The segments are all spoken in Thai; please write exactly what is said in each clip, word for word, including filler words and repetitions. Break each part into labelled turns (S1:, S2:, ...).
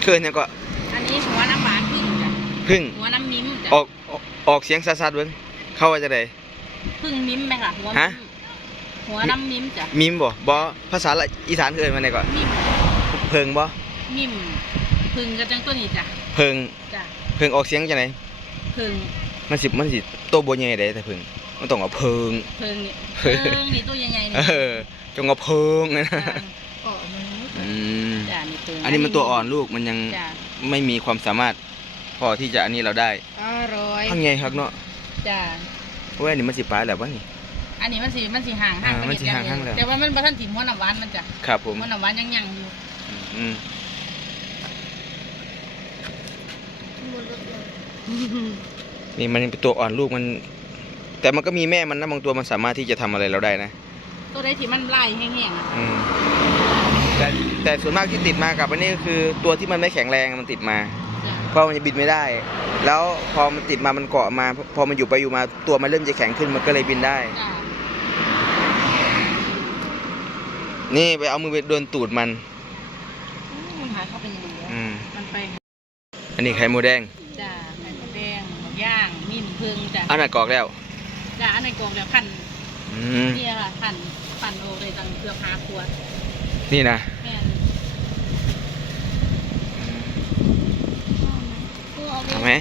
S1: เอิ้นหยังก็
S2: อันนี้หัวน้ำหวานพึ่งจ้ะ
S1: พึ่ง
S2: หัวน้ำมิ้มจ้ะ
S1: ออกออกเสียงซัดๆเบิ่งเข้าว่าจะได้
S2: พึ่งมิ้มไหมค่ะหัว
S1: ฮะ
S2: หัวน้ำมิ้มจ้ะ
S1: มิมบ่บ่ภาษาอีสานเอิ้นว่าไดก่อน
S2: มิ้ม
S1: เพิงบ่
S2: มิ้มพึ่งกระจังตัวนี้จ้ะ
S1: เพิง
S2: จ้ะ
S1: เพิงออกเสียงจังได๋
S2: พึ่ง
S1: มันสิมันสิโตบ่ใหญ่ได้แต่เพิงมันต้องเอาเพิง
S2: เพิงนี่เพิงนี่ตัวใหญ่ๆนี่
S1: เออจงเอาเพิงนะ
S2: อ๋อ
S1: อืม
S2: จ้ะนี่เพิง
S1: อันนี้มันตัวอ่อนลูกมันยังไม่มีความสามารถพอที่จะอันนี้เราได้
S2: อร่อย
S1: ข้างไงครับเนาะ
S2: จ้ะ
S1: เว้ยนี่มันสิปลาแล้ววะนี่
S2: อันนี้มันสิมันสิห่างห่าง
S1: มันสิห่างห่างแล้ว
S2: แต่ว่ามันบ่ทันสิม้วนน้ำหวานมันจ้ะ
S1: ครับผม
S2: ม้วนน้ำหวานยังยังอยู่
S1: อืมนี่มันเป็นตัวอ่อนลูกมันแต่มันก็มีแม่มันนะบางตัวมันสามารถที่จะทำอะไรเราได้นะ
S2: ตัวใดที่มันไล่แห้งๆอ่ะ
S1: แต่แต่ส่วนมากที่ติดมากับอันนี้ก็คือตัวที่มันไม่แข็งแรงมันติดมาเพราะมันจะบินไม่ได้แล้วพอมันติดมามันเกาะมาพอมันอยู่ไปอยู่มาตัวมันเริ่มจะแข็งขึ้นมันก็เลยบินได้นี่ไปเอามือไปโดนตูดมัน
S2: มันหายเข้าไปยังไงมันไป
S1: อันนี้ไข่หมูแดง
S2: จ้าไข่หมูแดงหมูย่างมิ้นพึ่งจ้า
S1: อันนั้นกรอกแล้ว
S2: จ้าอันนั้นกรอกแล้วขันนี่ค่ะขันปั่นโอเลยตั้งเกือบห้าขวด
S1: นี่นะทำไหม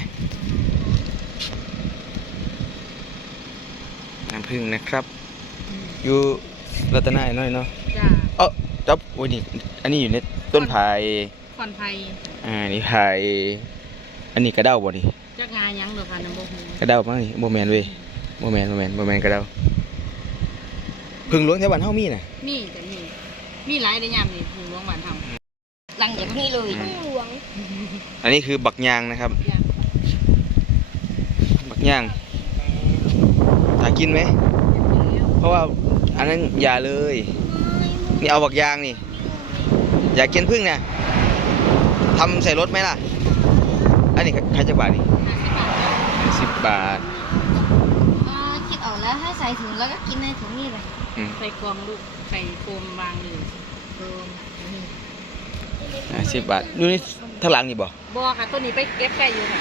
S1: น้ำผึ้งนะครับอยู่รัตนาหน่อยเนาะ
S2: จ้า
S1: เออจับโอ้ยนี่อันนี้อยู่ในต้นไผ่
S2: ขอนไผ่
S1: อ่านี่ไผ่อันนี้กระเด้าบ่นี่
S2: จักงายังเด้อค่ะน้ำบ่ฮู้
S1: กระเด้ามั้งนี่โมแมนเว้ยโมแมนโมแมนโมแมนกระเด้าผึ้งหลวงแถวบ้านเฮามีน่ะ
S2: มีแต่มีมีหลายได้ยามนี่ผึ้งหลวงบ้านเฮาหลังจากนี้เลยผึ้งหลวง
S1: อันนี้คือบักยางนะครับบักยางหากินไหมเพราะว่าอันนั้นอย่าเลยนี่เอาบักยางนี่อยากกินผึ้งเนี่ยทำใส่รถไหมล่ะอันนี้ใครจะบาทนี่สิบบาท
S3: คิดออกแล้วให้ใส่ถุงแล้วก็กินในถุงนี่เลย
S2: ใส่กล่องลูกใส่โฟมวางเลยโฟ
S1: มสิบบาทดูนี่ทั้งหลังนี่บ่
S2: บ่ค่ะตัวนี้ไปเก็บไก่อยู่ค่ะ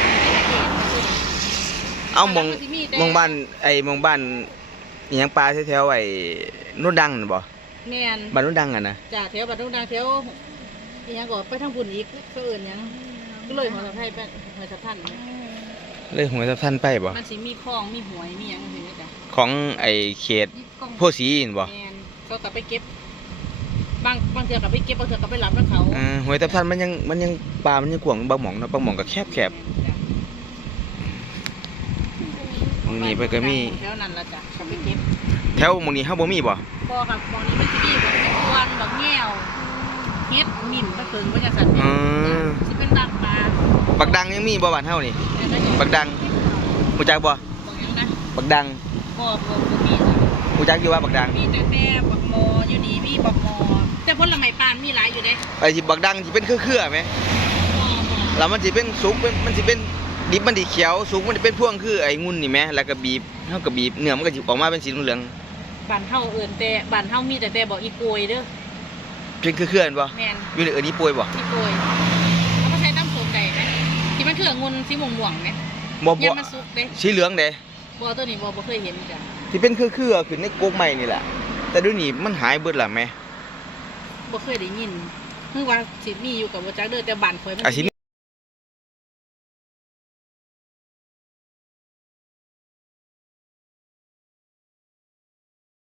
S1: เอามองมองบ้านไอ้มองบ้านยังปลาแถวๆไอ้นุ่นดังน่ะบ่
S2: แม่น
S1: บ้านนุ่นดังอ่ะนะ
S2: จ้ะแถวบ้านนุ่นดังแถวยังก็ไปทางบุญอีกก็เอิ้นยังก็เลยหัวสะพายไปหัวสะพาน
S1: เลยหัวสะพานไปบ่
S2: มันสิมีคลองมีหวยมีหยังเห็นไหมจ้ะ
S1: ของไอ้เขตโพสีบ่
S2: แม่นเขาก็ไปเก็บบางบางเทื่อก็ไปเก็บบางเทื่อก็ไปรับกับเขา
S1: อ่าหัวสะพานมันยังมันยังปลามันยังกว้างบางหม่องเนาะบางหม่องก็แคบๆนี่ไปก็มี
S2: แถวนั้นละจ้ะเขาไปเก็บ
S1: แถวหมู่นี้เฮาบ่มีบ่
S2: บ่ครับหมู่นี้มันสิมีบ่เป็นกวนดอกแง้วเฮ็ดมิ่นตะเพิงว่าจังซั่นอือสิเป็นดังปลา
S1: บักดังยังมีบ่บ้านเฮานี่บักดังรู้จักบ่
S2: บอกยังนะ
S1: บักดัง
S2: บ่บ่บ่มี
S1: รู้จักอยู่ว่าบักดัง
S2: มีแต่แต่บักมออยู่นี่มีบักมอแต่ผลไม้ปานมีหลายอยู่เด้
S1: ไอ้ที่บักดังสิเป็นเครือๆมั้ยแล้วมันสิเป็นสุกมันสิเป็นดิบมันสิเขียวสุกมันสิเป็นพวงคือไอ้งุ่นนี่แมั้ยแล้วก็บีบเฮาก็บีบเนื้อมันก็สิออกมาเป็นสีเหลือง
S2: บ้านเฮาเอิ้นแต่บ้านเฮามีแต่แต่บ่อีโกยเด้อ
S1: เป็นเครือๆบ่
S2: แม่น
S1: อยู่ในเอิ้นอีโปยบ่
S2: อีโกยเอามาใช้น้ำส้มได้มั้ยที่มันคืองุ่นสีม่วงๆมั้ย
S1: บ่บ่
S2: มันสุกเด้
S1: สีเหลืองเด้
S2: บ่ตัวนี้บ่บ่เคยเห็นจ้ะ
S1: ที่เป็นเครือๆขึ้นในกกไม้นี่แหละแต่เดี๋ยวนี้มันหายเบิดล่ะแม่
S2: บ่เคยได้ยินคือว่าสิมีอยู่กับบ่จักเด้อแต่บ้านข่อยมัน